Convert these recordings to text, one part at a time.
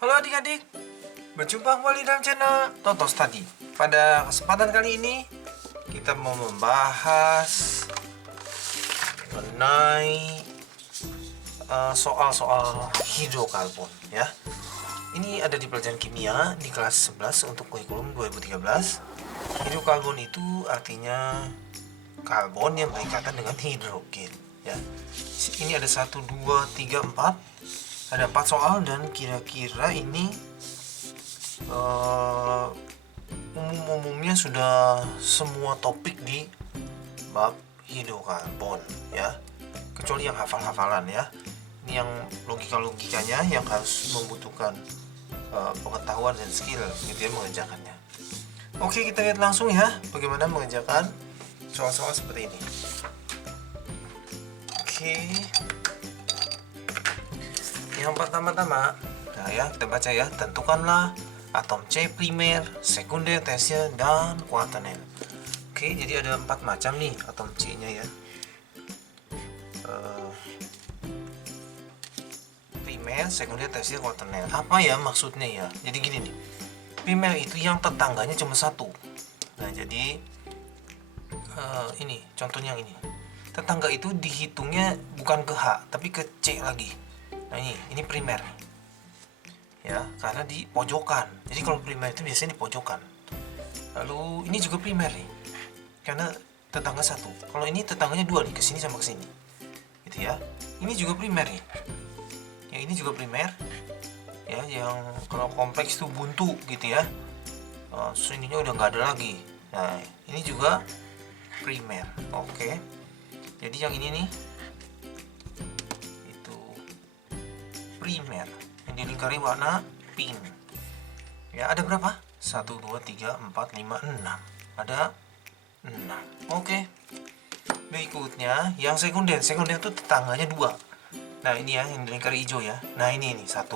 Halo adik-adik, berjumpa kembali dalam channel Toto Study. Pada kesempatan kali ini kita mau membahas mengenai soal-soal hidrokarbon ya. Ini ada di pelajaran kimia di kelas 11 untuk kurikulum 2013. Hidrokarbon itu artinya karbon yang berikatan dengan hidrogen ya. Ini ada 1, 2, 3, 4. Ada 4 soal dan kira-kira ini umum-umumnya sudah semua topik di bab hidrokarbon ya, kecuali yang hafal-hafalan ya. Ini yang logika-logikanya yang harus membutuhkan pengetahuan dan skill gitu ya mengerjakannya. Oke, kita lihat langsung ya bagaimana mengerjakan soal-soal seperti ini. Oke, yang pertama-tama, nah ya, kita baca ya. Tentukanlah atom C primer, sekunder, tersier, dan kuaternel. Oke, jadi ada 4 macam nih atom C-nya ya. Primer, sekunder, tersier, kuaternel. Apa ya maksudnya ya? Jadi gini nih. Primer itu yang tetangganya cuma satu. Nah, jadi ini contohnya yang ini. Tetangga itu dihitungnya bukan ke H, tapi ke C lagi. Nah ini primer ya, karena di pojokan. Jadi kalau primer itu biasanya di pojokan. Lalu ini juga primer nih, karena tetangga satu. Kalau ini tetangganya dua nih, kesini sama kesini gitu ya. Ini juga primer nih. Yang ini juga primer ya, yang kalau kompleks itu buntu gitu ya. Sininya udah nggak ada lagi. Nah ini juga primer. Oke, jadi yang ini nih primer yang dilingkari warna pink ya. Ada berapa? 1, 2, 3, 4, 5, 6. Ada 6. Oke, berikutnya yang sekunder. Sekunder itu tetangganya 2. Nah ini ya yang dilingkari hijau ya. Nah ini 1.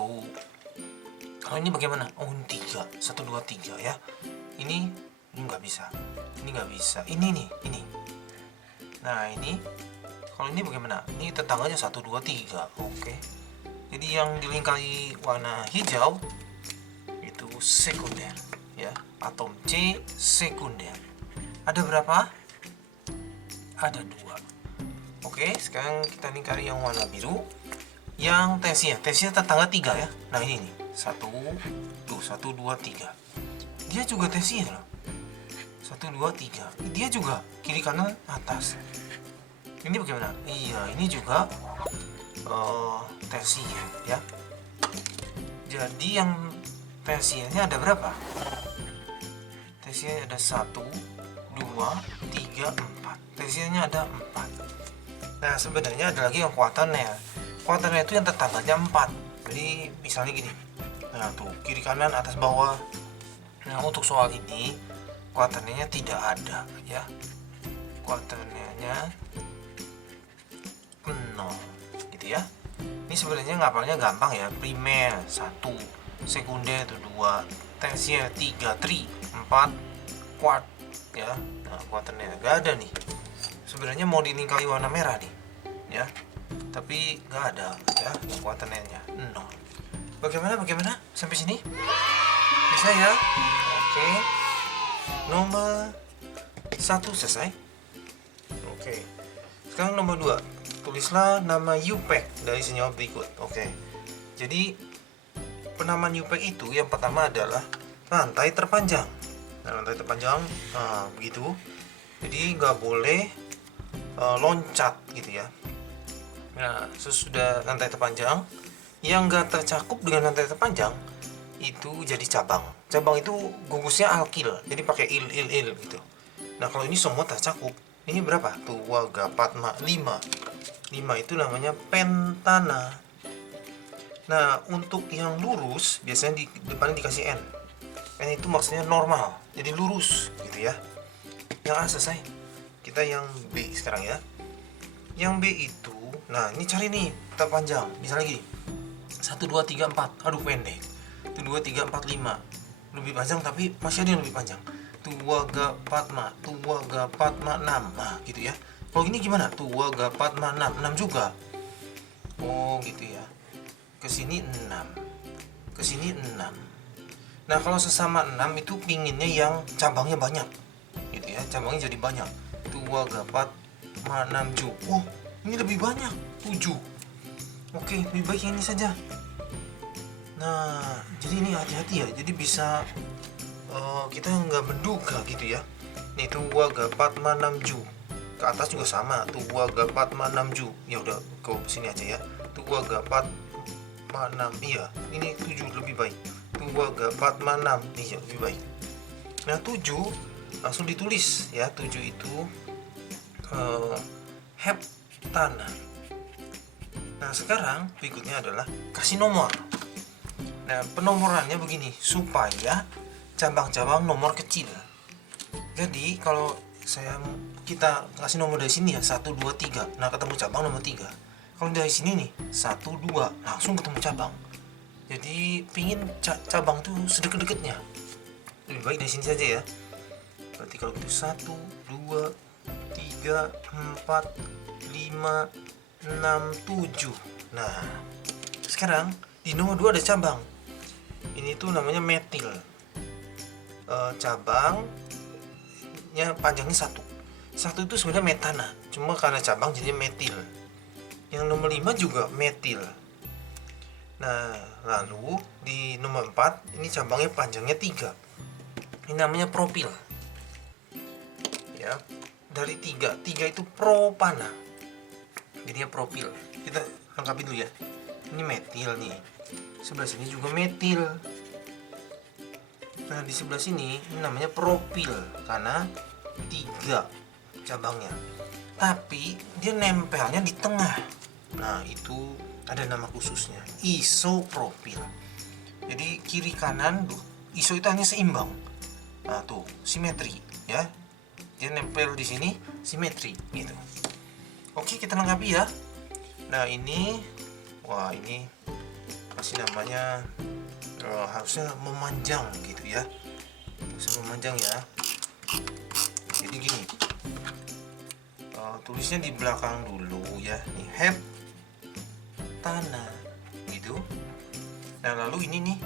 Kalau ini bagaimana? Oh ini 3. 1, 2, 3 ya. Ini nggak bisa. Ini nggak bisa. Ini nih, ini. Nah ini kalau ini bagaimana? Ini tetangganya 1, 2, 3. Oke. Jadi yang dilingkari warna hijau itu sekunder ya, atom C sekunder. Ada berapa? Ada 2. Oke, sekarang kita lingkari yang warna biru, yang tersier. Tersier tetangga 3 ya. Nah ini nih, 1, 2, 3. Dia juga tersier loh. 1, 2, 3. Dia juga kiri kanan atas. Ini bagaimana? Iya, ini juga tersier ya. Jadi yang tersiernya ada berapa? Tersiernya ada 1, 2, 3, 4. Tersiernya ada 4. Nah sebenarnya ada lagi yang kuaternel. Kuaternel itu yang tetangganya 4. Jadi misalnya gini. Nah tuh kiri kanan atas bawah. Nah untuk soal ini kuaternelnya tidak ada ya. Kuaternelnya 0 ya. Ini sebenarnya ngapalnya gampang ya. Primer 1, sekunder itu 2, tersier 3, 4, kuart ya. Nah kuaternel gak ada nih. Sebenarnya mau dilingkari warna merah nih ya, tapi gak ada ya kuaternelnya 0. Bagaimana sampai sini bisa ya? Oke, nomor 1 selesai. Oke, sekarang nomor 2. Tulislah nama UPAC dari senyawa berikut. Oke. Jadi penamaan UPAC itu yang pertama adalah rantai terpanjang. Nah, rantai terpanjang begitu. Jadi nggak boleh loncat gitu ya. Nah, sesudah rantai terpanjang, yang nggak tercakup dengan rantai terpanjang itu jadi cabang. Cabang itu gugusnya alkil, jadi pakai il gitu. Nah, kalau ini semua tercakup. Ini berapa? Tuh, 2, 4, 5. 5 itu namanya pentana. Nah, untuk yang lurus biasanya di depannya dikasih N. N itu maksudnya normal, jadi lurus gitu ya. Yang A selesai. Kita yang B sekarang ya. Yang B itu, nah ini cari nih terpanjang. Misalnya gini. 1, 2, 3, 4. Aduh pendek. 1, 2, 3, 4, 5. Lebih panjang tapi masih ada yang lebih panjang. 2, 4, 6. Nah, gitu ya. Kalau gini gimana? 2, 4, 6 juga. Oh gitu ya. Kesini 6. ke sini 6. Nah kalau sesama 6 itu pinginnya yang cabangnya banyak gitu ya, cabangnya jadi banyak. 2 gapat ma 6 ju. Oh ini lebih banyak, 7. Oke, lebih baik yang ini saja. Nah jadi ini hati-hati ya, jadi bisa kita nggak menduga gitu ya. Nih 2 gapat ma 6 ju, ke atas juga sama, 2 gapat ma 6 ju. Ya udah ke sini aja ya, 2 gapat ma 6. Iya ini 7 lebih baik, 2 gapat ma 6. Iya lebih baik. Nah 7 langsung ditulis ya, 7 itu heptana. Nah sekarang berikutnya adalah kasih nomor. Nah penomorannya begini, supaya cabang-cabang nomor kecil. Jadi kalau kita kasih nomor dari sini ya 1, 2, 3. Nah ketemu cabang nomor 3. Kalau dari sini nih 1, 2 langsung ketemu cabang. Jadi pingin cabang tuh sedekat-dekatnya. Lebih baik dari sini saja ya. Berarti kalau gitu 1, 2, 3, 4, 5, 6, 7. Nah sekarang di nomor 2 ada cabang. Ini tuh namanya metil. Cabangnya panjangnya 1 itu sebenarnya metana, cuma karena cabang jadi metil. Yang nomor 5 juga metil. Nah lalu di nomor 4 ini cabangnya panjangnya 3. Ini namanya propil ya. Dari 3 itu propana, jadinya propil. Kita lengkapi dulu ya. Ini metil nih, sebelah sini juga metil. Nah di sebelah sini ini namanya propil karena 3 cabangnya, tapi dia nempelnya di tengah. Nah itu ada nama khususnya, isopropil. Jadi kiri kanan tuh iso itu hanya seimbang. Nah tuh simetri ya, dia nempel di sini simetri gitu. Oke kita lengkapi ya. Nah ini, wah ini masih namanya harusnya memanjang gitu ya, harusnya memanjang ya. Jadi gini, tulisnya di belakang dulu ya, nih heptana gitu. Nah lalu ini nih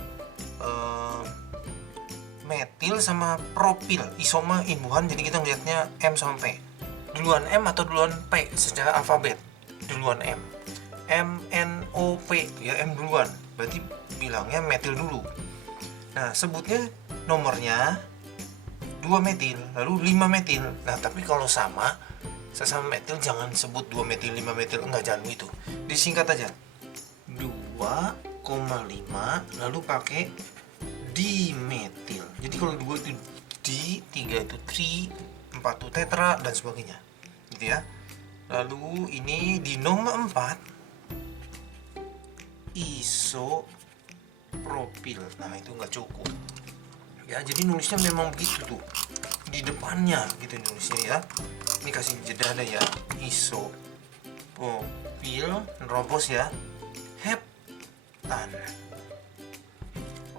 metil sama propil isoma imbuhan, jadi kita ngeliatnya M sama P. Duluan M atau duluan P secara alfabet? Duluan M, N O P ya, M duluan, berarti bilangnya metil dulu. Nah sebutnya nomornya 2 metil lalu 5 metil. Nah tapi kalau sesama metil jangan sebut 2 metil 5 metil, enggak, jangan itu, disingkat aja 2,5 lalu pakai dimetil. Jadi kalau 2 itu di, 3 itu tri, 4 itu tetra dan sebagainya gitu ya. Lalu ini di nomor 4 isopropil. Nah itu nggak cukup ya, jadi nulisnya memang begitu tuh di depannya gitu nulisnya ya. Ini kasih jeda ada ya, isopropil nerobos ya, heptan.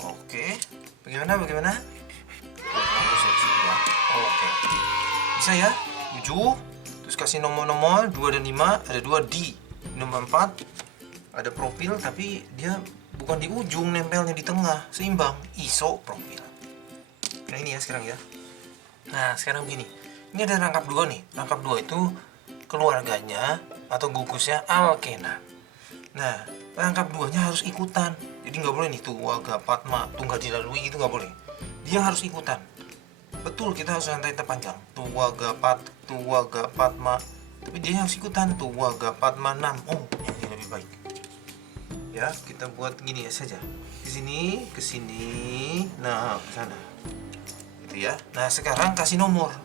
Oke bagaimana nerobos ya. Oke bisa ya, 7. Terus kasih nomor-nomor 2 dan 5, ada 2 di nomor 4 ada propil tapi dia bukan di ujung, nempelnya di tengah, seimbang, isopropil. Nah ini ya sekarang ya. Nah sekarang begini, ini ada rangkap 2 nih. Rangkap 2 itu keluarganya atau gugusnya alkena. Nah rangkap 2 nya harus ikutan, jadi nggak boleh nih 2 gapat ma tunggal dilalui gitu, nggak boleh, dia harus ikutan. Betul, kita harus rantai terpanjang 2 gapat ma, tapi dia harus ikutan 2 gapat ma 6. Oh ini lebih baik ya, kita buat gini ya saja, ke sini, nah ke sana gitu ya. Nah sekarang kasih nomor.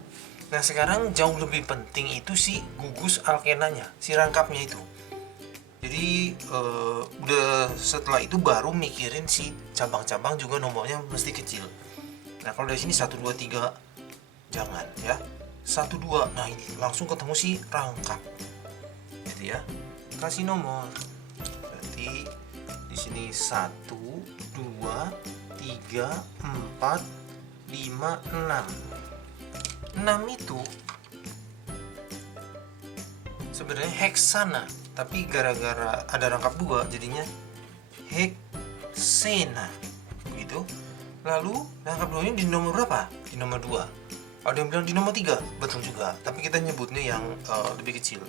Nah sekarang jauh lebih penting itu si gugus alkenanya, si rangkapnya itu. Jadi udah setelah itu baru mikirin si cabang-cabang juga nomornya mesti kecil. Nah kalau dari sini 1, 2, 3 jangan ya, 1, 2. Nah ini langsung ketemu si rangkap gitu ya. Kasih nomor, berarti di sini 1, 2, 3, 4, 5, 6. 6 itu sebenarnya heksana, tapi gara-gara ada rangkap 2 jadinya heksi. heksena. Begitu. Lalu rangkap 2 ini di nomor berapa? Di nomor 2. Ada yang bilang di nomor 3, betul juga. Tapi kita nyebutnya yang lebih kecil.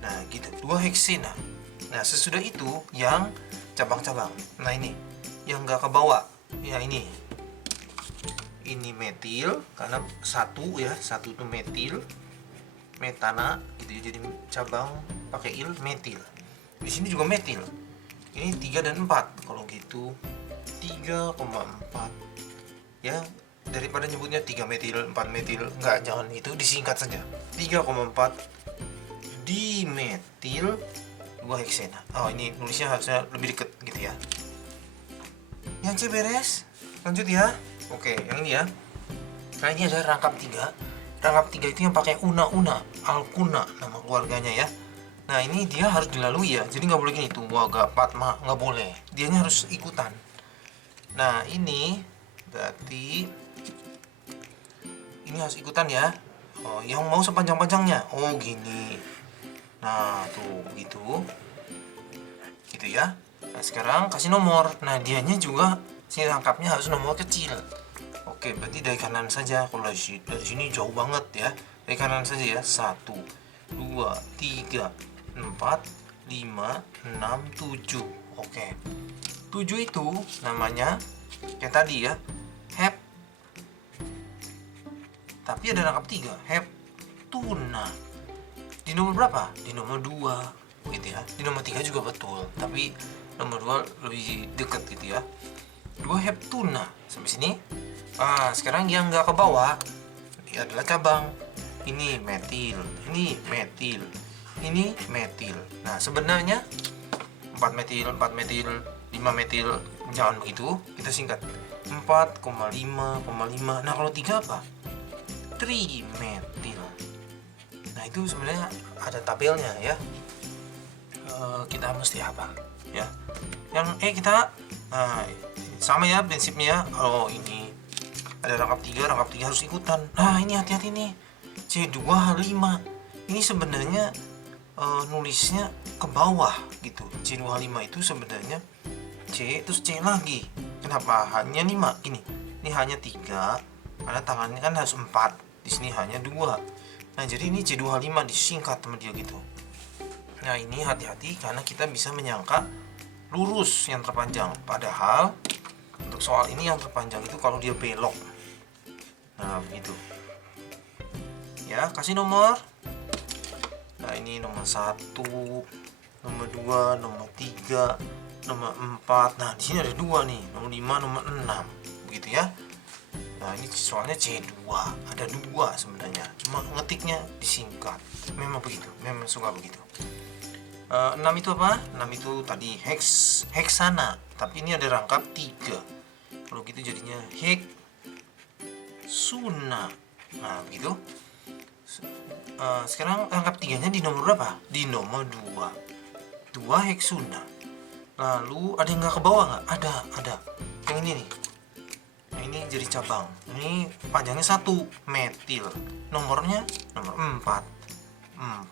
Nah, gitu. 2 heksena. Nah, sesudah itu yang cabang-cabang. Nah, ini yang nggak ke bawah. Ya, ini metil karena satu ya, satu itu metil, metana gitu ya, jadi cabang pakai il metil. Di sini juga metil. Ini 3 dan 4. Kalau gitu 3,4 ya, daripada nyebutnya 3 metil 4 metil, enggak, jangan itu, disingkat saja 3,4 dimetil 2 heksena. Oh, ini nulisnya harusnya lebih deket gitu ya. Yang C beres, lanjut ya. Oke, yang ini ya. Nah, ini ada rangkap 3. Rangkap 3 itu yang pakai una alkuna nama keluarganya ya. Nah, ini dia harus dilalui ya, jadi nggak boleh gini tuh waga patma, nggak boleh, dianya harus ikutan. Nah, ini berarti ini harus ikutan ya. Oh, yang mau sepanjang-panjangnya, oh gini. Nah, tuh begitu gitu ya. Nah, sekarang kasih nomor. Nah, dianya juga si rangkapnya harus nomor kecil. Oke, berarti dari kanan saja. Kalau dari sini jauh banget ya, dari kanan saja ya. 1, 2, 3, 4, 5, 6, 7. Oke, 7 itu namanya kayak tadi ya, hep. Tapi ada rangkap 3, hep tuna. Di nomor berapa? Di nomor 2 gitu ya. Di nomor 3 juga betul, tapi nomor 2 lebih dekat gitu ya. 2 hep tuna. Sampai sini. Sekarang yang nggak ke bawah ini adalah cabang. Ini metil, ini metil, ini metil. Nah, sebenarnya 4 metil, 4 metil, 5 metil, jangan begitu, kita singkat 4,5,5. Nah, kalau 3 apa? Trimetil. Nah, itu sebenarnya ada tabelnya ya. Kita mesti hafal ya. Yang kita sama ya prinsipnya. Oh, ini ada rangkap 3 harus ikutan. Nah, ini hati-hati nih, C2H5 ini sebenarnya nulisnya ke bawah gitu. C25 itu sebenarnya C terus C lagi. Kenapa hanya 5 gini? Ini hanya 3 karena tangannya kan harus 4. Di sini hanya 2. Nah, jadi ini C25 disingkat sama dia gitu. Nah, ini hati-hati karena kita bisa menyangka lurus yang terpanjang, padahal untuk soal ini yang terpanjang itu kalau dia belok. Nah, begitu ya. Kasih nomor. Nah, ini nomor 1, nomor 2, nomor 3, nomor 4. Nah, di sini ada 2 nih, nomor 5, nomor 6. Begitu ya. Nah, ini soalnya C2, ada 2 sebenarnya, cuma ngetiknya disingkat. Memang begitu, memang suka begitu. 6 itu apa? 6 itu tadi heksana, tapi ini ada rangkap 3. Kalau gitu jadinya heksuna. Nah, begitu. Sekarang rangkap 3-nya di nomor berapa? Di nomor 2. 2 heksuna. Lalu ada yang nggak ke bawah nggak? Ada. Yang ini nih. Nah, ini jadi cabang. Ini panjangnya 1 metil. Nomornya nomor 4.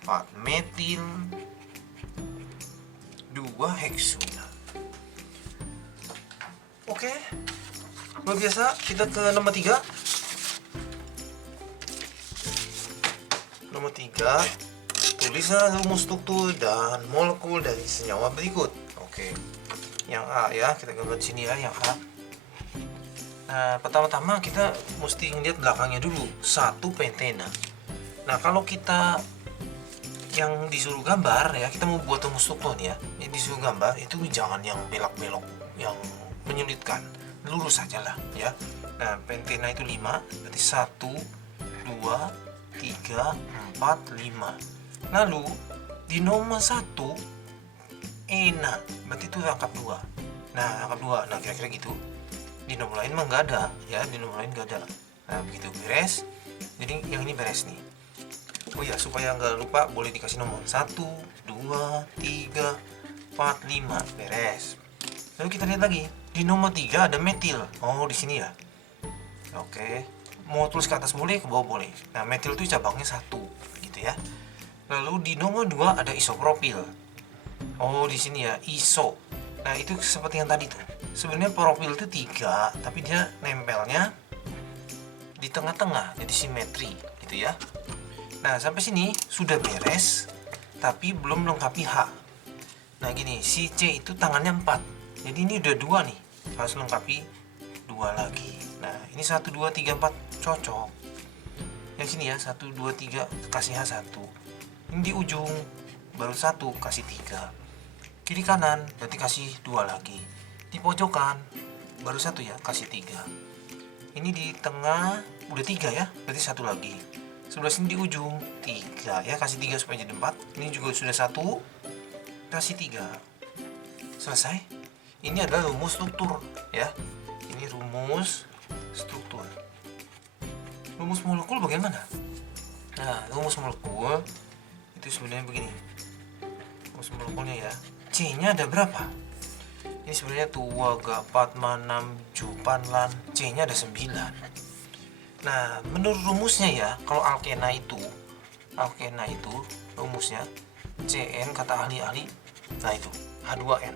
4 metil 2 heksuna. Oke. Luar biasa, kita ke nomor 3. Nomor 3, tulislah rumus struktur dan molekul dari senyawa berikut. Oke. Yang A ya, kita gambar di sini ya, yang A. Nah, pertama-tama kita mesti ngeliat belakangnya dulu. 1 pentena. Nah, kalau kita yang disuruh gambar ya, kita mau buat rumus struktur nih ya, yang disuruh gambar itu jangan yang belok-belok, yang menyulitkan, lurus saja lah ya. Nah, pentena itu 5, berarti 1, 2, 3, 4, 5. Lalu di nomor 1 ena, berarti itu rangkap 2. Nah, rangkap 2, nah kira-kira gitu. Di nomor lain mah nggak ada ya, di nomor lain nggak ada. Nah, begitu beres. Jadi yang ini beres nih. Oh ya, supaya nggak lupa boleh dikasih nomor 1, 2, 3, 4, 5, beres. Lalu kita lihat lagi di nomor 3 ada metil. Oh, di sini ya. Oke, mau tulis ke atas boleh, ke bawah boleh. Nah, metil itu cabangnya 1 gitu ya. Lalu di nomor 2 ada isopropil. Oh, di sini ya, iso. Nah itu seperti yang tadi tuh, sebenarnya profil itu 3 tapi dia nempelnya di tengah-tengah jadi simetri gitu ya. Nah sampai sini sudah beres tapi belum melengkapi H. Nah gini, si C itu tangannya 4, jadi ini udah 2 nih, harus lengkapi 2 lagi. Nah ini 1 2 3 4 cocok. Yang sini ya 1 2 3 kasih H 1. Ini di ujung baru 1 kasih 3. Kiri kanan berarti kasih 2 lagi. Di pojokan baru 1 ya, kasih 3. Ini di tengah udah 3 ya, berarti 1 lagi. Sebelah sini di ujung 3 ya, kasih 3 supaya jadi 4. Ini juga sudah 1, kasih 3. Selesai. Ini adalah rumus struktur ya. Ini rumus struktur. Rumus molekul bagaimana? Nah, rumus molekul itu sebenarnya begini. Rumus molekulnya ya. C-nya ada berapa? Ini sebenarnya 2, 4, 6, 7, C-nya ada 9. Nah, menurut rumusnya ya, kalau alkena itu rumusnya CN kata ahli-ahli, nah itu H2N.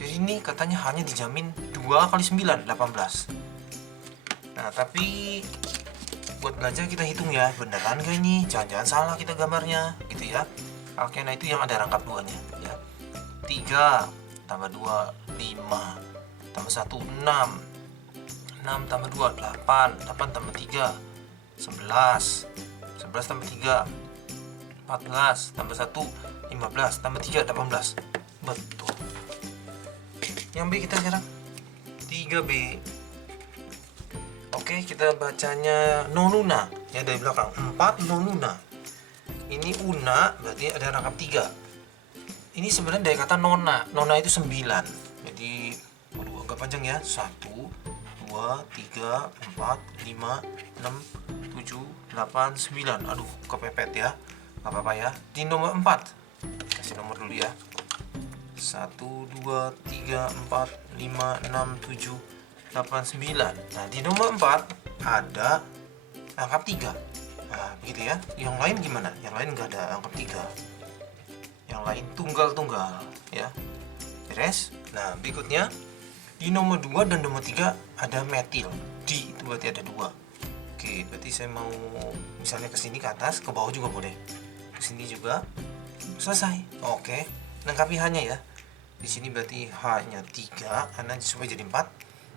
Jadi ini katanya hanya dijamin 2 kali 9, 18. Nah, tapi buat belajar kita hitung ya, beneran gak ini? Jangan-jangan salah kita gambarnya, gitu ya. Alkena itu yang ada rangkap 2-nya ya. 3 tambah 2 5 tambah 1 6 6 tambah 2 8 8 tambah 3 11 11 tambah 3 14 tambah 1 15 tambah 3 18. Betul. Yang B kita sekarang 3B. Oke, kita bacanya nonuna ya dari belakang 4 nonuna. Ini una berarti ada rangkap 3. Ini sebenarnya dari kata nona. Nona itu 9. Jadi waduh agak panjang ya. 1 2 3 4 5 6 7 8 9. Aduh kepepet ya. Gak apa-apa ya. Di nomor 4 kasih nomor dulu ya. 1 2 3 4 5 6 7 8 9. Nah di nomor 4 ada angka 3. Nah begitu ya. Yang lain gimana? Yang lain gak ada angka 3. Yang lain tunggal-tunggal ya. Beres. Nah berikutnya di nomor 2 dan nomor 3 ada metil. D itu berarti ada 2. Oke, berarti saya mau misalnya ke sini ke atas, ke bawah juga boleh. Ke sini juga. Selesai. Oke. Lengkapi H-nya ya. Di sini berarti H-nya 3 karena supaya jadi 4.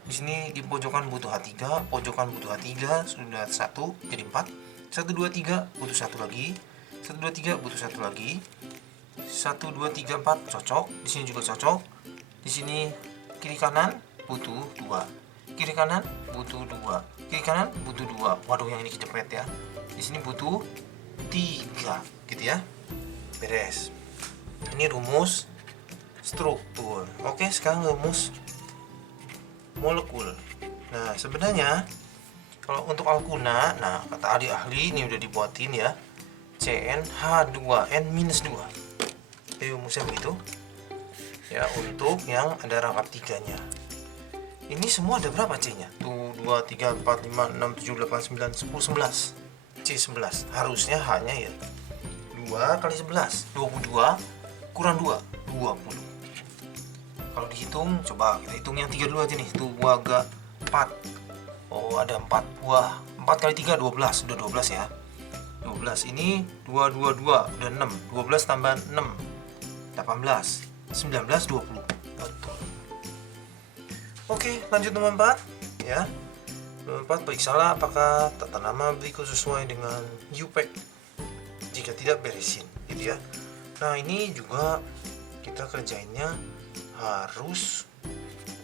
Di sini di pojokan butuh H3, pojokan butuh H3, sudah 1 jadi 4. 1 2 3 butuh 1 lagi. 1 2 3 butuh 1 lagi. 1 2 3 4 cocok. Di sini juga cocok. Di sini kiri kanan butuh 2. Kiri kanan butuh 2. Kiri kanan butuh 2. Waduh yang ini kecepet ya. Di sini butuh 3 gitu ya. Beres. Ini rumus struktur. Oke, sekarang rumus molekul. Nah, sebenarnya kalau untuk alkuna, nah kata ahli-ahli ini udah dibuatin ya. CnH2n minus 2. Jadi rumusnya begitu ya untuk yang ada rangkap 3-nya. Ini semua ada berapa C-nya? Tuh 2, 3, 4, 5, 6, 7, 8, 9, 10, 11. C11 harusnya H-nya ya 2 kali 11 22 kurang 2 20. Kalau dihitung coba kita hitung yang 3 dulu aja nih. 2 gak 4. Oh ada 4 buah. 4 kali 3 12. Udah 12 ya. 12 ini 2 2 2 udah 6. 12 tambah 6 18 19 20. Betul. Oke, lanjut nomor 4 ya. Nomor 4, periksalah apakah tata nama berikut sesuai dengan UPEC. Jika tidak, beresin gitu ya. Nah, ini juga kita kerjainnya harus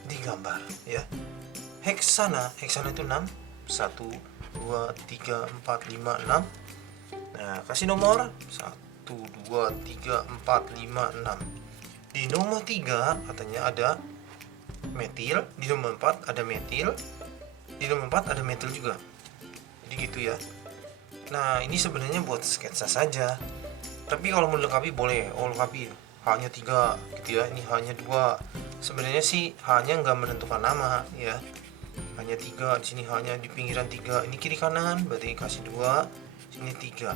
digambar ya. Heksana itu 6. 1 2 3 4 5 6. Nah, kasih nomor 1 2 3 4 5 6. Di nomor 3 katanya ada metil, di nomor 4 ada metil, di nomor 4 ada metil juga. Jadi gitu ya. Nah, ini sebenarnya buat sketsa saja. Tapi kalau mau lengkapi boleh. Oh, lengkapi H-nya 3 gitu ya. Ini H-nya 2. Sebenarnya sih H-nya nggak menentukan nama ya. Hanya 3, di sini H-nya di pinggiran 3. Ini kiri kanan berarti kasih 2, sini 3.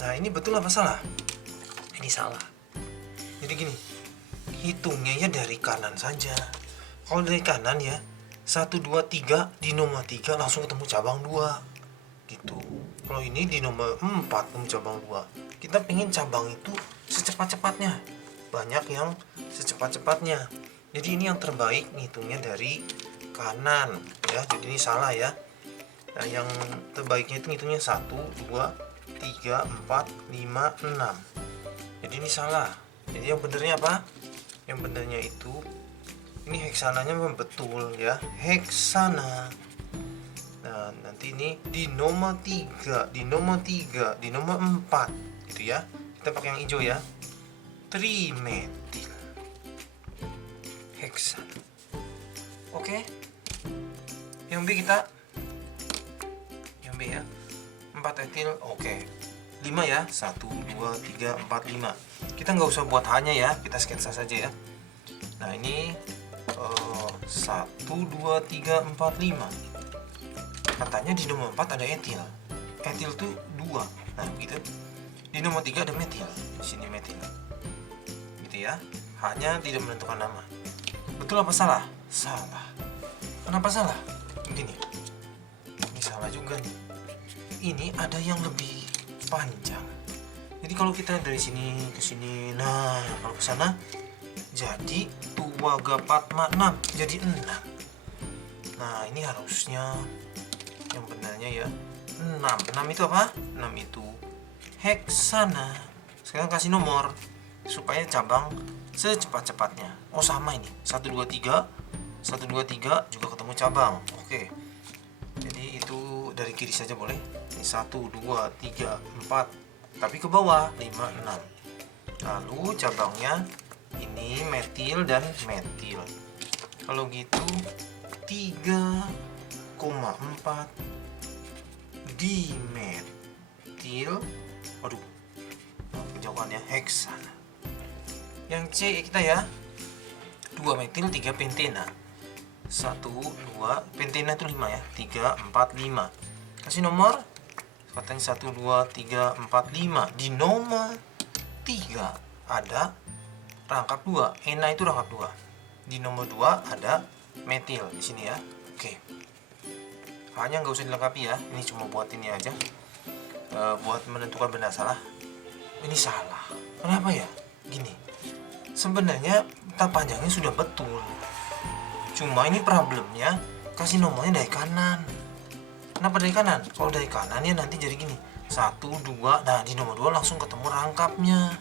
Nah, ini betul apa salah? Ini salah. Jadi gini, hitungnya ya dari kanan saja. Kalau dari kanan ya 1, 2, 3, di nomor 3 langsung ketemu cabang 2 gitu. Kalau ini di nomor 4 ketemu cabang 2. Kita pengen cabang itu secepat-cepatnya, banyak yang secepat-cepatnya. Jadi ini yang terbaik ngitungnya dari kanan ya. Jadi ini salah ya. Nah, yang terbaiknya itu ngitungnya 1, 2, 3, 4, 5, 6. Jadi ini salah. Jadi yang benernya apa? Yang benernya itu ini heksananya memang betul ya, heksana. Nah, nanti ini di nomor 3, di nomor 3, di nomor 4 gitu ya. Kita pakai yang hijau ya. Trimetil heksana. Oke. Yang B kita. Yang B ya. 4 etil. Oke. 5 ya. 1, 2, 3, 4, 5. Kita nggak usah buat hanya ya, kita sketsa saja ya. Nah, ini 1, 2, 3, 4, 5. Katanya di nomor 4 ada etil. Etil tuh 2. Nah, gitu. Di nomor 3 ada metil. Di sini metil. Gitu ya. Hanya tidak menentukan nama. Betul apa salah? Salah. Kenapa salah? Begini. Ini salah juga nih. Ini ada yang lebih panjang. Jadi kalau kita dari sini ke sini, nah kalau ke sana jadi 2 gapat 6 jadi 6. Nah, ini harusnya yang benarnya ya 6. 6 itu apa? 6 itu heksana. Sekarang kasih nomor supaya cabang secepat-cepatnya. Oh, sama ini. 1, 2, 3. 1, 2, 3 juga ketemu cabang. Oke. Jadi itu dari kiri saja boleh. Ini 1, 2, 3, 4. Tapi ke bawah 5, 6. Lalu cabangnya ini metil dan metil. Kalau gitu 3,4 dimetil. Waduh, kejauhannya heksana. Yang C kita ya 2 metil 3 pentena. 1, 2, pentena itu 5 ya. 3, 4, 5. Kasih nomor. Katanya 1, 2, 3, 4, 5. Di nomor 3 ada rangkap 2. Ena itu rangkap 2. Di nomor 2 ada metil di sini ya. Oke. Hanya nggak usah dilengkapi ya. Ini cuma buat ini aja. Buat menentukan benar salah. Ini salah. Kenapa ya? Gini. Sebenarnya tak panjangnya sudah betul. Cuma ini problemnya kasih nomornya dari kanan. Kenapa dari kanan? Kalau dari kanan ya nanti jadi gini. 1, 2. Nah, di nomor 2 langsung ketemu rangkapnya.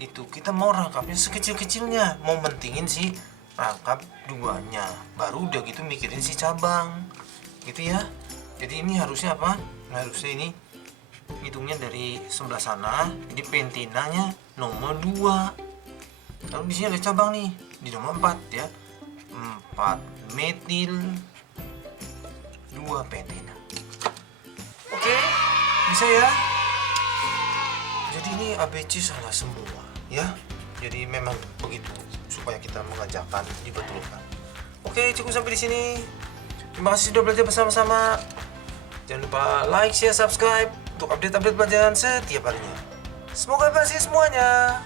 Itu kita mau rangkapnya sekecil-kecilnya, mau mentingin si rangkap 2-nya, baru udah gitu mikirin si cabang gitu ya. Jadi ini harusnya apa? Harusnya ini hitungnya dari sebelah sana. Jadi pentinanya nomor 2. Lalu di sini ada cabang nih di nomor 4 ya. 4 metil 2 pentena. Oke, bisa ya. Jadi ini ABC salah semua ya. Jadi memang begitu supaya kita mengajarkan dibetulkan. Oke, cukup sampai di sini. Terima kasih sudah belajar bersama-sama. Jangan lupa like, share, subscribe untuk update-update pelajaran setiap harinya. Semoga berhasil semuanya.